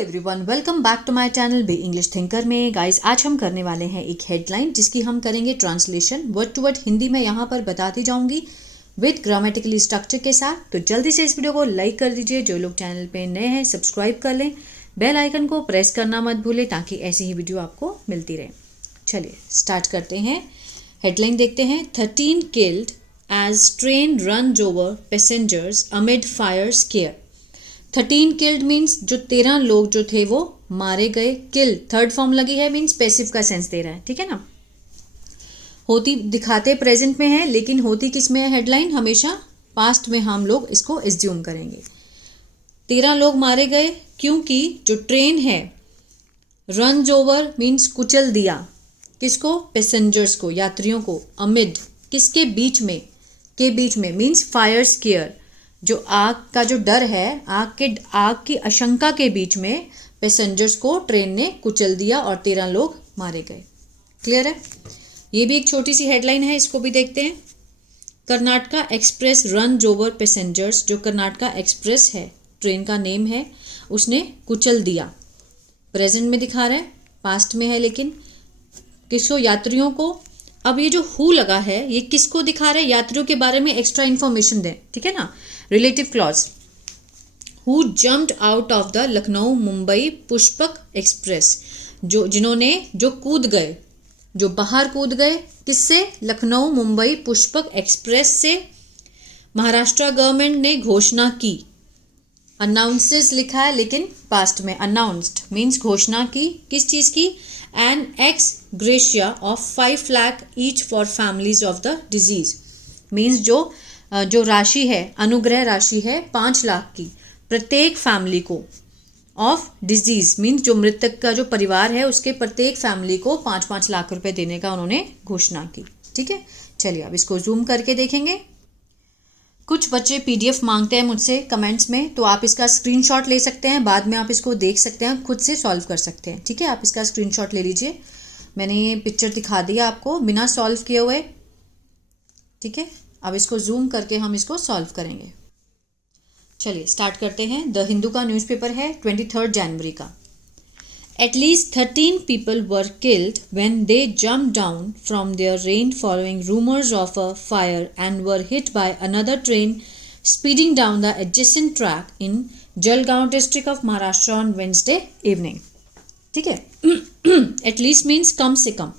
Everyone, welcome back to my channel be English thinker में। Guys, आज हम करने वाले हैं एक हेडलाइन जिसकी हम करेंगे translation word to word Hindi में यहाँ पर बताती जाऊंगी विद ग्रामेटिकली स्ट्रक्चर के साथ। तो जल्दी से इस वीडियो को लाइक कर दीजिए। जो लोग चैनल पे नए हैं सब्सक्राइब कर लें, बेल आइकन को प्रेस करना मत भूलें ताकि ऐसी ही वीडियो आपको मिलती रहे। चलिए स्टार्ट करते हैं। हेडलाइन देखते हैं। 13 killed as train runs over passengers amid fire scare. 13 killed means जो 13 लोग जो थे वो मारे गए। किल थर्ड फॉर्म लगी है, मीन्स पैसिव का सेंस दे रहा है, ठीक है ना। होती दिखाते प्रेजेंट में है, लेकिन होती किस में है हेडलाइन, हमेशा पास्ट में हम लोग इसको एज्यूम करेंगे। 13 लोग मारे गए क्योंकि जो ट्रेन है रन्स ओवर मीन्स कुचल दिया। किसको? पैसेंजर्स को, यात्रियों को। अमिड किसके बीच में, के बीच में मीन्स फायर स्केयर, जो आग का जो डर है, आग की आशंका के बीच में पैसेंजर्स को ट्रेन ने कुचल दिया और 13 लोग मारे गए। क्लियर है? ये भी एक छोटी सी हेडलाइन है, इसको भी देखते हैं। Karnataka express runs over passengers, जो कर्नाटका एक्सप्रेस है, ट्रेन का नेम है, उसने कुचल दिया। प्रेजेंट में दिखा रहा है, पास्ट में है, लेकिन किसको? यात्रियों को। अब ये जो हु लगा है ये किसको दिखा रहा है? यात्रियों के बारे में एक्स्ट्रा इन्फॉर्मेशन दें, ठीक है ना। Relative clause. Who jumped out of the Lucknow Mumbai Pushpak express, जो कूद गए, जो बाहर कूद गए। किससे? लखनऊ मुंबई पुष्पक एक्सप्रेस से। महाराष्ट्र गवर्नमेंट ने घोषणा की। अनाउंसेस लिखा है लेकिन पास्ट में। अनाउंस्ड मीन्स घोषणा की। किस चीज़ की? An ex gratia of 5 lakh each for families of the disease means जो राशि है, अनुग्रह राशि है 5 लाख की प्रत्येक फैमिली को। ऑफ डिजीज मीन्स जो मृतक का जो परिवार है उसके प्रत्येक फैमिली को 5-5 लाख रुपए देने का उन्होंने घोषणा की। ठीक है, चलिए अब इसको जूम करके देखेंगे। कुछ बच्चे पीडीएफ मांगते हैं मुझसे कमेंट्स में, तो आप इसका स्क्रीनशॉट ले सकते हैं, बाद में आप इसको देख सकते हैं, खुद से सॉल्व कर सकते हैं। ठीक है, आप इसका स्क्रीनशॉट ले लीजिए। मैंने ये पिक्चर दिखा दिया आपको बिना सॉल्व किए हुए। ठीक है, अब इसको जूम करके हम इसको सॉल्व करेंगे। चलिए स्टार्ट करते हैं। द हिंदू का न्यूज़पेपर है 23 जनवरी का। At least 13 people were killed when they jumped down from their train following rumors of a fire and were hit by another train speeding down the adjacent track in Jalgaon district of Maharashtra on Wednesday evening. ठीक है, at least means कम से कम।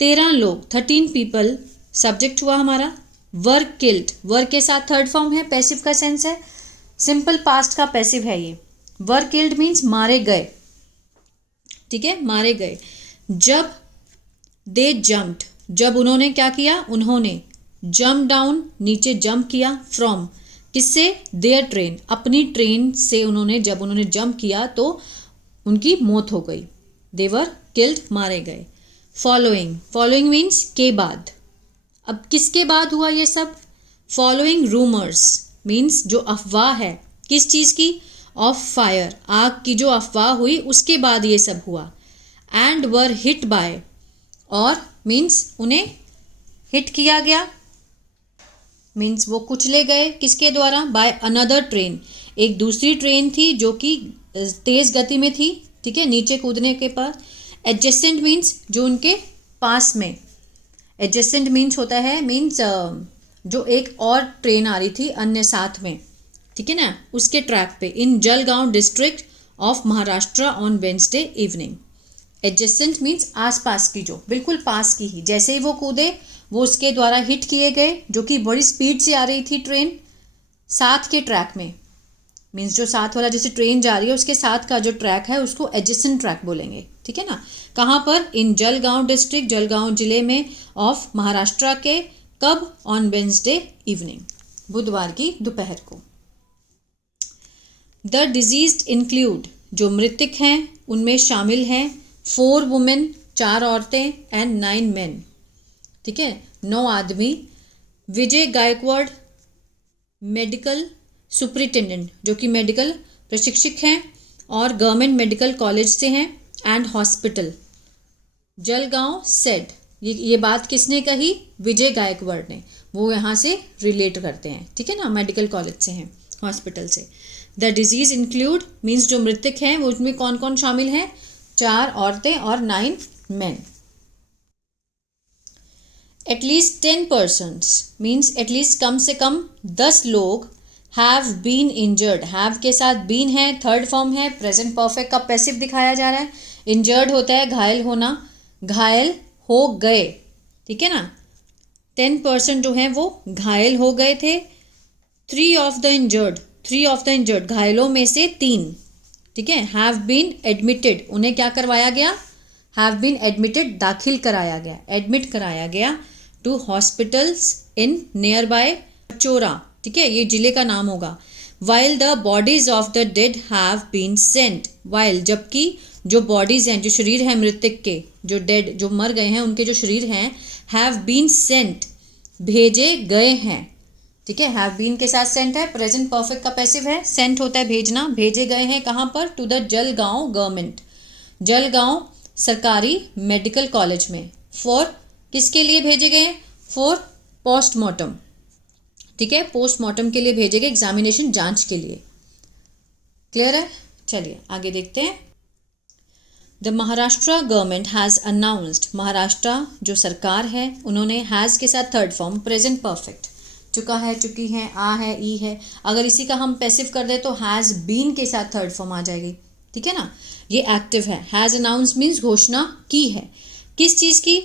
13 लोग, 13 people subject हुआ हमारा। were killed, were के साथ third form है, passive का सेंस है, सिंपल पास्ट का पैसिव है ये। were killed means मारे गए। ठीक है, मारे गए। जब दे जम्प्ड, जब उन्होंने क्या किया? उन्होंने जम्प डाउन, नीचे जंप किया। फ्रॉम किससे? देयर ट्रेन, अपनी ट्रेन से जब उन्होंने जंप किया तो उनकी मौत हो गई। दे वर किल्ड, मारे गए। फॉलोइंग, फॉलोइंग मीन्स के बाद। अब किसके बाद हुआ ये सब? फॉलोइंग रूमर्स मीन्स जो अफवाह है, किस चीज़ की? ऑफ फायर, आग की जो अफवाह हुई उसके बाद ये सब हुआ। एंड वर हिट बाय, और मीन्स उन्हें हिट किया गया, मीन्स वो कुचले गए। किसके द्वारा? बाय अनदर ट्रेन, एक दूसरी ट्रेन थी जो कि तेज गति में थी। ठीक है, नीचे कूदने के पास। एडजेसेंट मीन्स जो उनके पास में। एडजेसेंट मीन्स होता है मीन्स जो एक और ट्रेन आ रही थी अन्य साथ में, ठीक है ना, उसके ट्रैक पे। In Jalgaon district of Maharashtra on Wednesday evening. Adjacent means आसपास की, जो बिल्कुल पास की ही। जैसे ही वो कूदे वो उसके द्वारा हिट किए गए, जो कि बड़ी स्पीड से आ रही थी ट्रेन साथ के ट्रैक में। मीन्स जो साथ वाला जैसे ट्रेन जा रही है उसके साथ का जो ट्रैक है उसको एडजेसेंट ट्रैक बोलेंगे। ठीक है ना। कहाँ पर? इन जलगांव डिस्ट्रिक्ट, जलगांव जिले में, ऑफ महाराष्ट्र के। कब? ऑन वेंसडे इवनिंग, बुधवार की दोपहर को। द डिजीज्ड इंक्लूड, जो मृतक हैं उनमें शामिल हैं 4 वुमेन, 4 औरतें, एंड 9 मेन। ठीक है, 9 आदमी। विजय गायकवाड़ मेडिकल सुपरिटेंडेंट, जो कि मेडिकल प्रशिक्षक हैं और गवर्नमेंट मेडिकल कॉलेज से हैं, एंड हॉस्पिटल। जलगांव सेड, ये बात किसने कही? विजय गायकवाड़ ने। वो यहाँ से रिलेट करते हैं, ठीक है ना, मेडिकल कॉलेज से हैं, हॉस्पिटल से। द डिजीज इंक्लूड मीन्स जो मृतक हैं वो उसमें कौन कौन शामिल हैं, 4 औरतें और 9 men. At least 10 persons means at least कम से कम 10 लोग हैव बीन इंजर्ड, हैव के साथ बीन है, थर्ड फॉर्म है, प्रेजेंट परफेक्ट का पैसिव दिखाया जा रहा है। इंजर्ड होता है घायल होना, घायल हो गए, ठीक है ना। 10% जो है वो घायल हो गए थे। 3 ऑफ द इंजर्ड घायलों में से 3, ठीक है, हैव बीन एडमिटेड, उन्हें क्या करवाया गया, हैव बीन एडमिटेड, दाखिल कराया गया, एडमिट कराया गया to hospitals in nearby Chora, ठीक है, ये जिले का नाम होगा। While the bodies of the dead have been sent, while जबकि जो बॉडीज हैं, जो शरीर हैं मृतक के, जो डेड जो मर गए हैं उनके जो शरीर हैं, हैव बीन सेंट भेजे गए हैं, ठीक है, हैव बीन के साथ सेंट है, प्रेजेंट परफेक्ट का पैसिव है, सेंट होता है भेजना, भेजे गए हैं कहाँ पर, to the Jalgaon government, Jalgaon सरकारी मेडिकल कॉलेज में। फॉर किसके लिए भेजे गए, फॉर पोस्टमार्टम, ठीक है, पोस्टमार्टम के लिए भेजे गए, एग्जामिनेशन जांच के लिए। क्लियर है, चलिए आगे देखते हैं। The Maharashtra government has announced, Maharashtra जो सरकार है उन्होंने हैज़ के साथ थर्ड फॉर्म प्रेजेंट परफेक्ट, चुका है, चुकी है, आ है, ई है, अगर इसी का हम पैसिव कर दे तो हैज़ बीन के साथ थर्ड फॉर्म आ जाएगी, ठीक है ना। ये एक्टिव है, हैज़ अनाउंस मीन्स घोषणा की है, किस चीज़ की,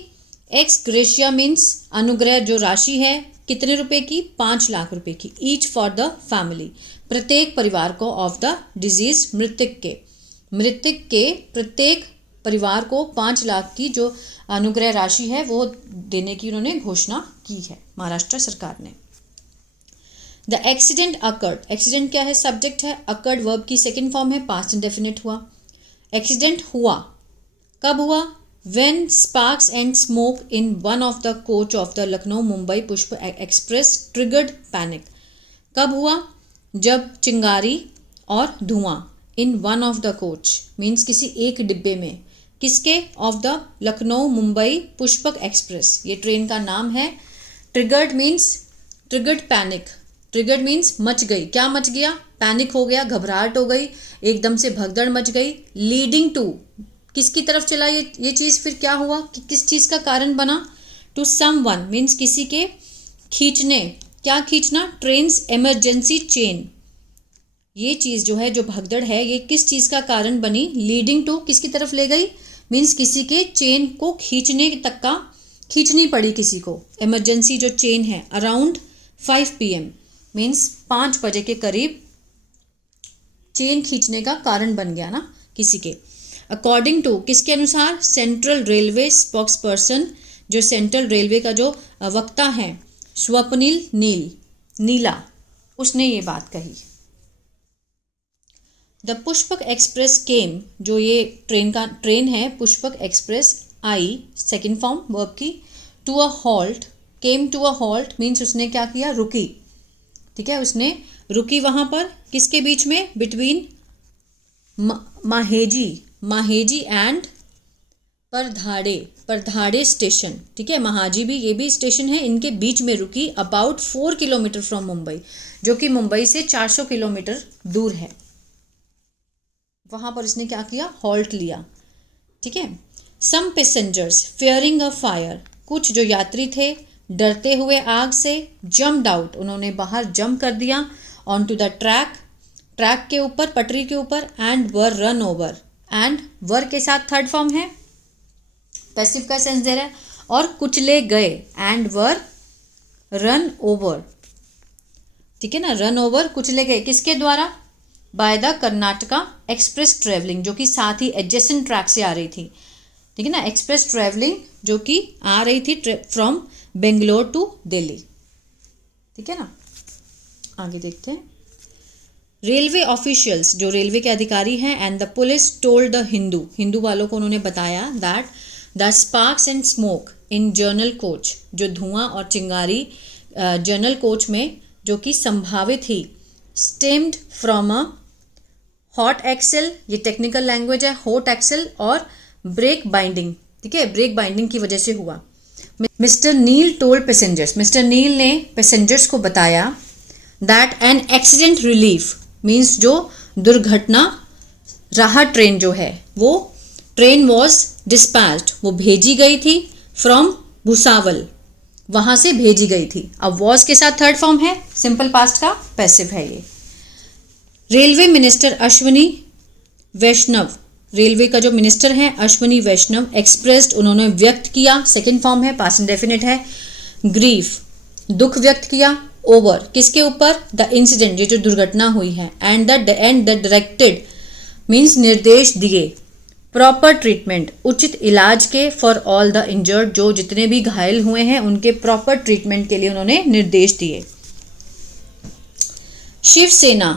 एक्स ग्रेशिया मीन्स अनुग्रह जो राशि है, कितने रुपए की, 5 लाख रुपए की, ईच फॉर द फैमिली, प्रत्येक परिवार को, ऑफ द डिजीज मृतक के प्रत्येक परिवार को 5 लाख की जो अनुग्रह राशि है वो देने की उन्होंने घोषणा की है महाराष्ट्र सरकार ने। द एक्सीडेंट अकर्ड, एक्सीडेंट क्या है, सब्जेक्ट है, अकर्ड वर्ब की सेकेंड फॉर्म है, पास्ट इंडेफिनिट हुआ। एक्सीडेंट हुआ, कब हुआ, when sparks and smoke in one of the coach of the Lucknow Mumbai Pushpa Express triggered panic, कब हुआ, जब चिंगारी और धुआं, in one of the coach means किसी एक डिब्बे में, किसके, of the Lucknow Mumbai Pushpak express, ये ट्रेन का नाम है। Triggered means triggered panic, triggered means much गई, क्या मच गया, पैनिक हो गया, घबराहट हो गई, एकदम से भगदड़ मच गई। लीडिंग टू, किसकी तरफ चला ये चीज़, फिर क्या हुआ कि किस चीज़ का कारण बना, टू समवन मीन्स किसी के खींचने, क्या खींचना, ट्रेन्स इमरजेंसी चेन, ये चीज़ जो है, जो भगदड़ है, ये किस चीज़ का कारण बनी, लीडिंग टू किसकी तरफ ले गई, मीन्स किसी के चेन को खींचने तक का, खींचनी पड़ी किसी को, इमरजेंसी जो चेन है। अराउंड 5 PM मीन्स 5 बजे के करीब चेन खींचने का कारण बन गया ना किसी के। अकॉर्डिंग टू किसके अनुसार, सेंट्रल रेलवे स्पोक्स पर्सन, जो सेंट्रल रेलवे का जो वक्ता है स्वप्निल नीला, उसने ये बात कही। द पुष्पक एक्सप्रेस केम, जो ये ट्रेन है पुष्पक एक्सप्रेस आई, सेकेंड फॉर्म वर्ब की, to a halt, came to a halt means उसने क्या किया, रुकी, ठीक है, उसने रुकी वहाँ पर, किसके बीच में, बिटवीन माहेजी एंड परधाड़े स्टेशन, ठीक है, महाजी भी ये भी स्टेशन है, इनके बीच में रुकी। अबाउट 4 किलोमीटर फ्रॉम मुंबई, जो कि मुंबई से 400 किलोमीटर दूर है, वहाँ पर इसने क्या किया, हॉल्ट लिया, ठीक है। सम पैसेंजर्स फियरिंग अ फायर, कुछ जो यात्री थे डरते हुए आग से, जम्प्ड आउट, उन्होंने बाहर जंप कर दिया, ऑन टू द ट्रैक के ऊपर, पटरी के ऊपर, and were run over, and were के साथ थर्ड फॉर्म है, पैसिव का सेंस दे रहा है, और कुचले गए, एंड वर रन ओवर, ठीक है ना, रन ओवर कुचले गए, किसके द्वारा, by the Karnataka express travelling, जो कि साथ ही एडजेसेंट ट्रैक से आ रही थी, ठीक है ना, एक्सप्रेस ट्रेवलिंग जो कि आ रही थी फ्रॉम बेंगलोर टू दिल्ली, ठीक है ना। आगे देखते हैं। रेलवे ऑफिशियल्स, जो रेलवे के अधिकारी हैं, and the police told the Hindu वालों को उन्होंने बताया that the sparks and smoke in journal coach, जो धुआं और चिंगारी जर्नल कोच में जो कि संभावित ही, stemmed from a hot axle, ये टेक्निकल लैंग्वेज है, हॉट एक्सेल, और ब्रेक बाइंडिंग, ठीक है, ब्रेक बाइंडिंग की वजह से हुआ। Mister Neil told passengers, mister Neil ने पैसेंजर्स को बताया that an accident relief means जो दुर्घटना राहत ट्रेन जो है वो ट्रेन वॉज डिस्पैच्ड, वो भेजी गई थी फ्रॉम भुसावल, वहां से भेजी गई थी। अब वॉज के साथ थर्ड फॉर्म है, सिंपल पास्ट का पैसिव है ये। रेलवे मिनिस्टर अश्विनी वैष्णव, रेलवे का जो मिनिस्टर है अश्विनी वैष्णव, एक्सप्रेस्ड उन्होंने व्यक्त किया, सेकंड फॉर्म है, पास्ट इंडेफिनिट है। ग्रीफ दुख व्यक्त किया, ओवर किसके ऊपर, द इंसिडेंट ये जो दुर्घटना हुई है, एंड द डायरेक्टेड मीन्स निर्देश दिए, प्रॉपर ट्रीटमेंट उचित इलाज के, फॉर ऑल द इंजर्ड जो जितने भी घायल हुए हैं उनके प्रॉपर ट्रीटमेंट के लिए उन्होंने निर्देश दिए। शिवसेना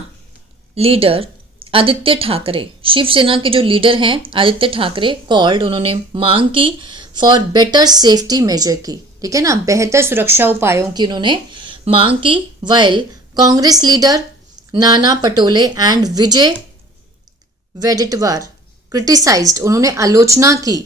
लीडर आदित्य ठाकरे, शिवसेना के जो लीडर हैं आदित्य ठाकरे, कॉल्ड उन्होंने मांग की, फॉर बेटर सेफ्टी मेजर की, ठीक है ना, बेहतर सुरक्षा उपायों की उन्होंने मांग की। While Congress leader Nana Patole and Vijay वेडेटवार criticised उन्होंने आलोचना की,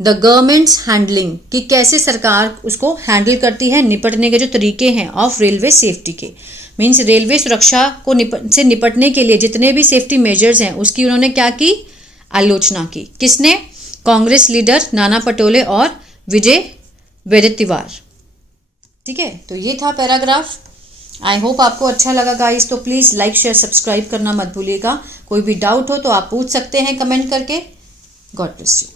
द गवर्नमेंट्स हैंडलिंग कि कैसे सरकार उसको हैंडल करती है, निपटने के जो तरीके हैं ऑफ रेलवे सेफ्टी के, मीन्स रेलवे सुरक्षा को से निपटने के लिए जितने भी सेफ्टी मेजर्स हैं उसकी उन्होंने क्या की, आलोचना की। किसने, कांग्रेस लीडर नाना पटोले और विजय वेडेतिवार, ठीक है। तो ये था पैराग्राफ। आई होप आपको अच्छा लगा गाइस, तो प्लीज़ लाइक शेयर सब्सक्राइब करना मत भूलिएगा। कोई भी डाउट हो तो आप पूछ सकते हैं कमेंट करके। God bless you.